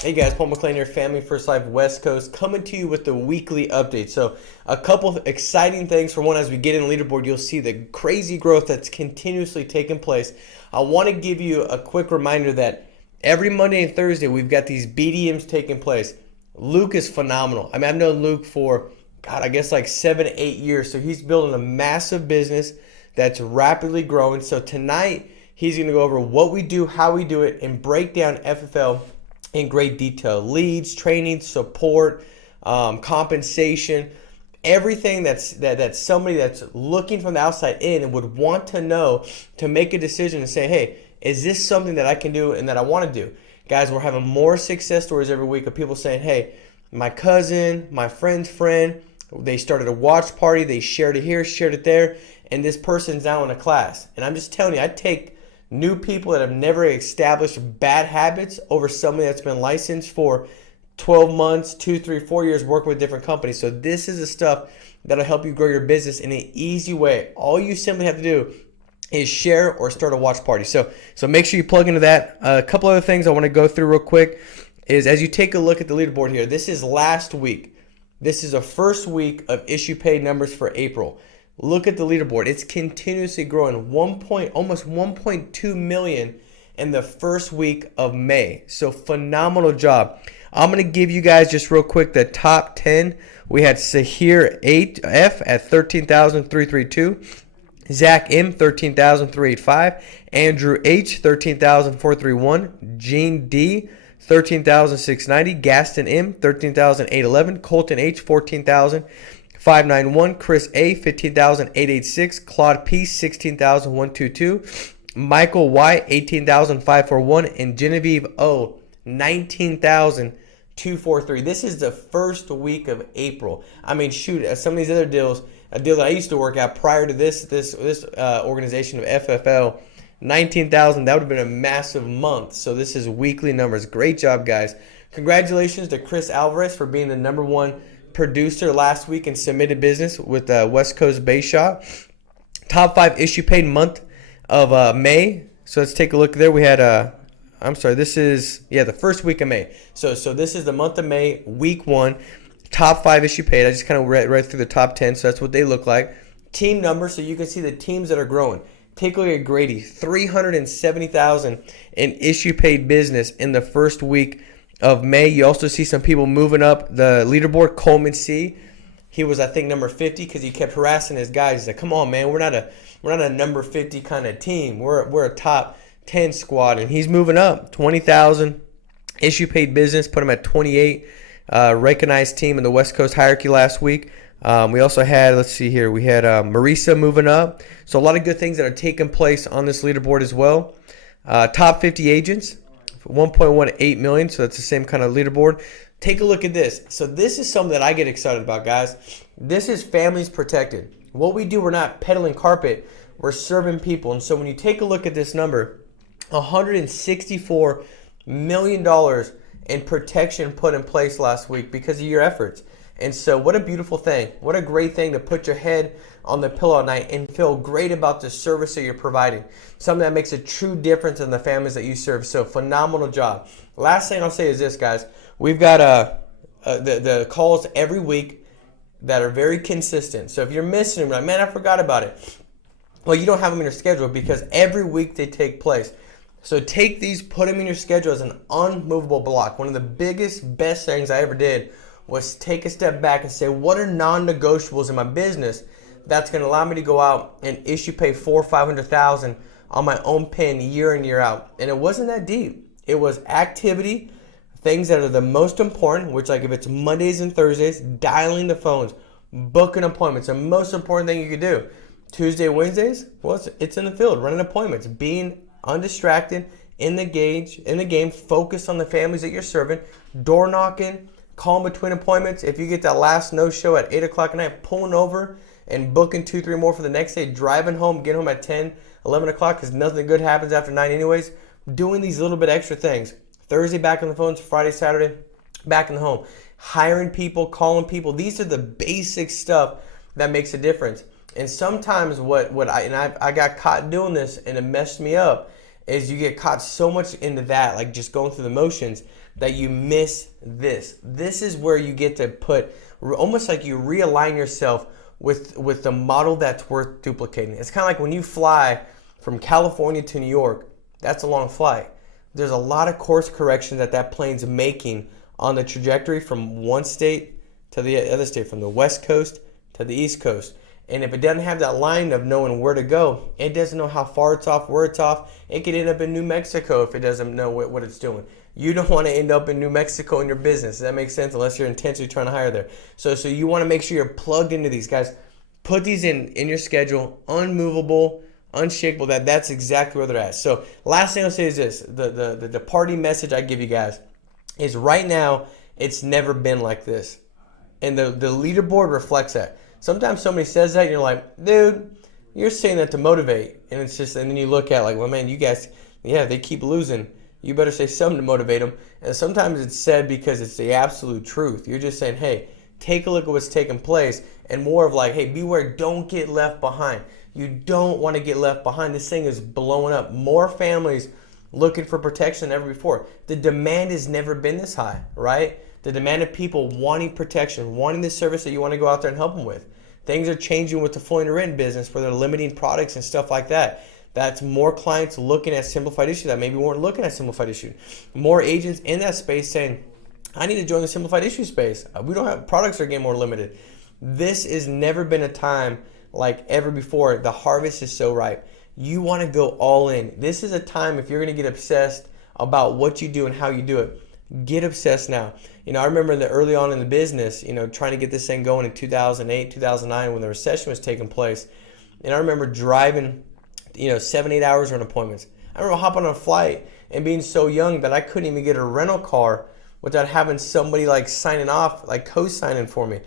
Hey guys, Paul McClain here, Family First Life West Coast, coming to you with the weekly update. So a couple of exciting things. For one, as we get in the leaderboard, you'll see the crazy growth that's continuously taking place. I want to give you a quick reminder that every Monday and Thursday, we've got these BDMs taking place. Luke is phenomenal. I mean, I've known Luke for, God, I guess like 7 to 8 years. So he's building a massive business that's rapidly growing. So tonight, he's going to go over what we do, how we do it, and break down FFL in great detail. Leads, training, support, compensation, everything that's somebody that's looking from the outside in and would want to know to make a decision and say, hey, is this something that I can do and that I want to do? Guys, we're having more success stories every week of people saying, hey, my cousin, my friend's friend, they started a watch party, they shared it here, shared it there, and this person's now in a class. And I'm just telling you, I take new people that have never established bad habits over somebody that's been licensed for 12 months, 2, 3, 4 years working with different companies. So this is the stuff that'll help you grow your business in an easy way. All you simply have to do is share or start a watch party. So make sure you plug into that. A couple other things I want to go through real quick is as you take a look at the leaderboard here, this is last week. This is the first week of issue pay numbers for April. Look at the leaderboard. It's continuously growing. Almost 1.2 million in the first week of May. So phenomenal job. I'm going to give you guys just real quick the top 10. We had Sahir 8F at 13,332. Zach M 13,385. Andrew H 13,431. Gene D 13,690. Gaston M 13,811. Colton H 14,591. Chris A 15,886. Claude P 16,122. Michael Y 18,541. And Genevieve O 19,243. This is the first week of April. I mean, shoot, some of these other deals, a deal that I used to work at prior to this organization of FFL, 19,000, that would have been a massive month. So this is weekly numbers. Great job, guys. Congratulations to Chris Alvarez for being the #1 producer last week in submitted business with West Coast Base Shop. Top 5 issue paid month of May. So let's take a look there. We had this is the first week of May. So this is the month of May, week 1. Top 5 issue paid. I just kind of read through the top 10, so that's what they look like. Team numbers, so you can see the teams that are growing. Take a look at Grady, 370,000 in issue paid business in the first week of May. You also see some people moving up the leaderboard. Coleman C, he was, I think, number 50 because he kept harassing his guys. He's like, come on, man, we're not a number 50 kind of team. We're a top 10 squad, and he's moving up. 20,000 issue paid business, put him at 28. Recognized team in the West Coast hierarchy last week. We also had, let's see here, we had Marisa moving up. So a lot of good things that are taking place on this leaderboard as well. Top 50 agents, 1.18 million. So that's the same kind of leaderboard. Take a look at this. So this is something that I get excited about, guys. This is Families Protected. What we do, we're not peddling carpet. We're serving people. And so when you take a look at this number, $164 million in protection put in place last week because of your efforts. And so what a beautiful thing. What a great thing to put your head on the pillow at night and feel great about the service that you're providing. Something that makes a true difference in the families that you serve. So phenomenal job. Last thing I'll say is this, guys. We've got the calls every week that are very consistent. So if you're missing them, like, man, I forgot about it. Well, you don't have them in your schedule because every week they take place. So take these, put them in your schedule as an unmovable block. One of the best things I ever did was take a step back and say, what are non-negotiables in my business that's going to allow me to go out and issue pay $400,000 or $500,000 on my own pen year in, year out. And it wasn't that deep. It was activity, things that are the most important, which, like if it's Mondays and Thursdays, dialing the phones, booking appointments, the most important thing you could do. Tuesday, Wednesdays, well, it's in the field, running appointments, being undistracted, in the game, focused on the families that you're serving, door knocking, calling between appointments. If you get that last no-show at 8 o'clock at night, pulling over and booking 2, 3 more for the next day, driving home, getting home at 10, 11 o'clock because nothing good happens after 9 anyways. Doing these little bit extra things. Thursday, back on the phones. Friday, Saturday, back in the home. Hiring people, calling people. These are the basic stuff that makes a difference. And sometimes I got caught doing this and it messed me up is you get caught so much into that, like just going through the motions, that you miss this. This is where you get to put, almost like you realign yourself with the model that's worth duplicating. It's kind of like when you fly from California to New York, that's a long flight. There's a lot of course corrections that plane's making on the trajectory from one state to the other state, from the West Coast to the East Coast. And if it doesn't have that line of knowing where to go, it doesn't know how far it's off, where it's off. It could end up in New Mexico if it doesn't know what it's doing. You don't want to end up in New Mexico in your business. Does that make sense? Unless you're intentionally trying to hire there. So you want to make sure you're plugged into these guys. Put these in your schedule, unmovable, unshakable. That's exactly where they're at. So last thing I'll say is this: the party message I give you guys is right now it's never been like this, and the leaderboard reflects that. Sometimes somebody says that and you're like, dude, you're saying that to motivate, and it's just, and then you look at like, well, man, you guys, yeah, they keep losing. You better say something to motivate them. And sometimes it's said because it's the absolute truth. You're just saying, hey, take a look at what's taking place, and more of like, hey, beware, don't get left behind. You don't want to get left behind. This thing is blowing up. More families looking for protection than ever before. The demand has never been this high, right? The demand of people wanting protection, wanting the service that you want to go out there and help them with. Things are changing with the fully underwritten business where they're limiting products and stuff like that. That's more clients looking at simplified issue that maybe weren't looking at simplified issue. More agents in that space saying, I need to join the simplified issue space. We don't have products that are getting more limited. This has never been a time like ever before. The harvest is so ripe. You want to go all in. This is a time, if you're going to get obsessed about what you do and how you do it, get obsessed now. I remember early on in the business, trying to get this thing going in 2008, 2009 when the recession was taking place. And I remember driving 7-8 hours on appointments. I remember hopping on a flight and being so young that I couldn't even get a rental car without having somebody like signing off, like co-signing for me.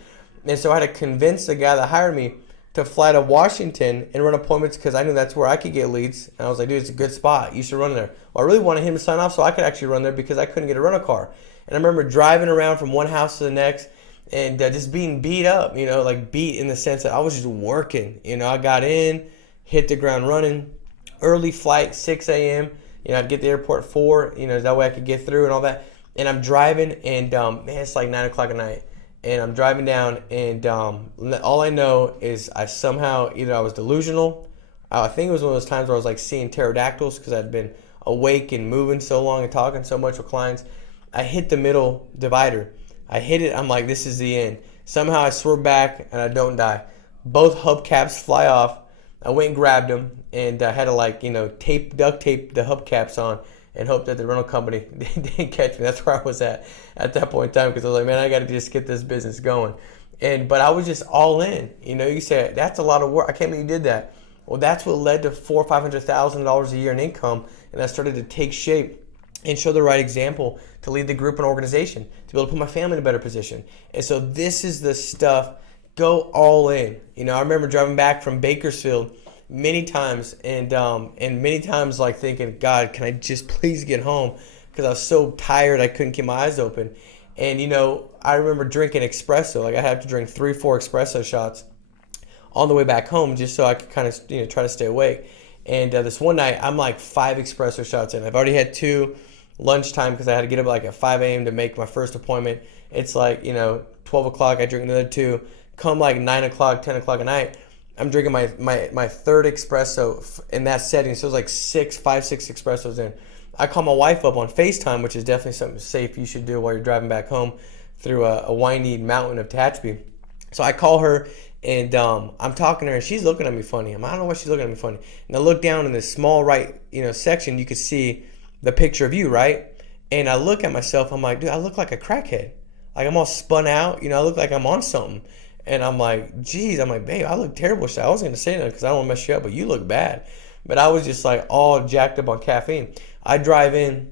And so I had to convince the guy that hired me to fly to Washington and run appointments because I knew that's where I could get leads. And I was like, dude, it's a good spot. You should run there. Well, I really wanted him to sign off so I could actually run there because I couldn't get a rental car. And I remember driving around from one house to the next and just being beat up, like beat in the sense that I was just working. I got in, hit the ground running, early flight, 6 a.m. I'd get to the airport at 4, that way I could get through and all that. And I'm driving and, man, it's like 9 o'clock at night. And I'm driving down and all I know is I somehow, either I was delusional. I think it was one of those times where I was like seeing pterodactyls because I'd been awake and moving so long and talking so much with clients. I hit the middle divider. I hit it. I'm like, this is the end. Somehow I swerve back and I don't die. Both hubcaps fly off. I went and grabbed them and I had to duct tape the hubcaps on and hope that the rental company didn't catch me. That's where I was at that point in time because I was like, man, I got to just get this business going. But I was just all in. You say, that's a lot of work. I can't believe you did that. Well, that's what led to $400,000 or $500,000 a year in income, and I started to take shape and show the right example to lead the group and organization, to be able to put my family in a better position. And so this is the stuff. Go all in. I remember driving back from Bakersfield many times and many times like thinking, God, can I just please get home? Because I was so tired I couldn't keep my eyes open. And I remember drinking espresso. Like I had to drink 3-4 espresso shots on the way back home just so I could kind of try to stay awake. And this one night I'm like 5 espresso shots in. I've already had 2 lunchtime because I had to get up like at 5 a.m. to make my first appointment. It's like 12 o'clock. I drink another 2. Come like 9 o'clock, 10 o'clock at night, I'm drinking my third espresso in that setting. So it was like 6 espressos in. I call my wife up on FaceTime, which is definitely something safe you should do while you're driving back home through a windy mountain of Tehachapi. So I call her and I'm talking to her and she's looking at me funny. I don't know why she's looking at me funny. And I look down in this small right section, you could see the picture of you, right? And I look at myself, I'm like, dude, I look like a crackhead. Like I'm all spun out, I look like I'm on something. And I'm like, geez, babe, I look terrible. I wasn't going to say that because I don't want to mess you up, but you look bad. But I was just like all jacked up on caffeine. I drive in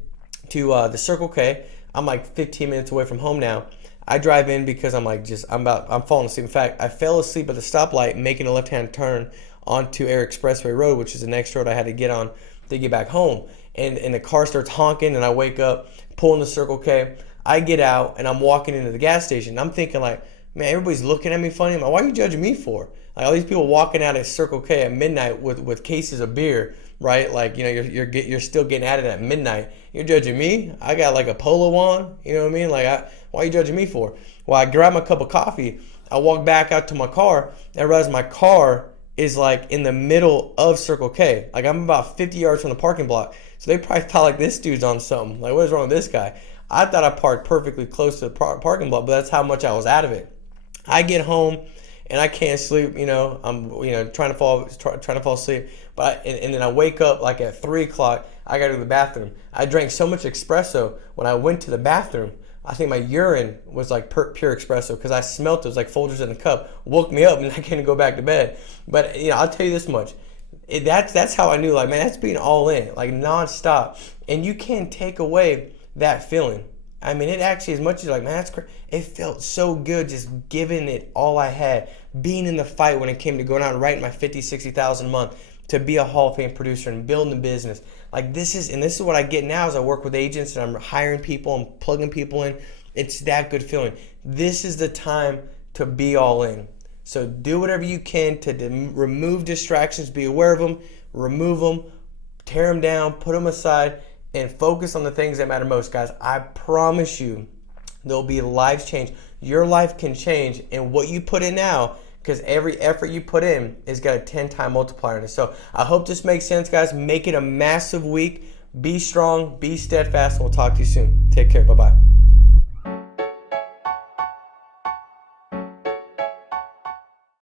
to the Circle K. I'm like 15 minutes away from home now. I drive in because I'm falling asleep. In fact, I fell asleep at the stoplight making a left-hand turn onto Air Expressway Road, which is the next road I had to get on to get back home. And the car starts honking and I wake up, pulling the Circle K. I get out and I'm walking into the gas station. I'm thinking like, man, everybody's looking at me funny. I'm like, why are you judging me for? Like all these people walking out at Circle K at midnight with cases of beer right? Like, you're still getting at it at midnight. You're judging me? I got like a polo on, you know what I mean? Like, why are you judging me for? Well, I grab my cup of coffee, I walk back out to my car, and I realize my car is like in the middle of Circle K. Like, I'm about 50 yards from the parking block. So they probably thought like, this dude's on something. Like, what is wrong with this guy? I thought I parked perfectly close to the parking block, but that's how much I was out of it. I get home and I can't sleep. I'm trying to fall asleep, and then I wake up like at 3 o'clock. I got to go to the bathroom. I drank so much espresso when I went to the bathroom. I think my urine was like pure espresso because I smelt it was like Folgers in the cup. Woke me up and I couldn't go back to bed. But I'll tell you this much. That's how I knew, like, man, that's being all in, like nonstop. And you can't take away that feeling. I mean, it actually, as much as like, man, that's crazy. It felt so good just giving it all I had, being in the fight when it came to going out and writing my 50, 60,000 a month to be a Hall of Fame producer and building a business. Like, this is what I get now as I work with agents and I'm hiring people and plugging people in. It's that good feeling. This is the time to be all in. So do whatever you can to remove distractions, be aware of them, remove them, tear them down, put them aside, and focus on the things that matter most, guys. I promise you there'll be lives change. Your life can change, and what you put in now, because every effort you put in is got a 10-time multiplier in it. So I hope this makes sense, guys. Make it a massive week. Be strong, be steadfast, and we'll talk to you soon. Take care. Bye-bye.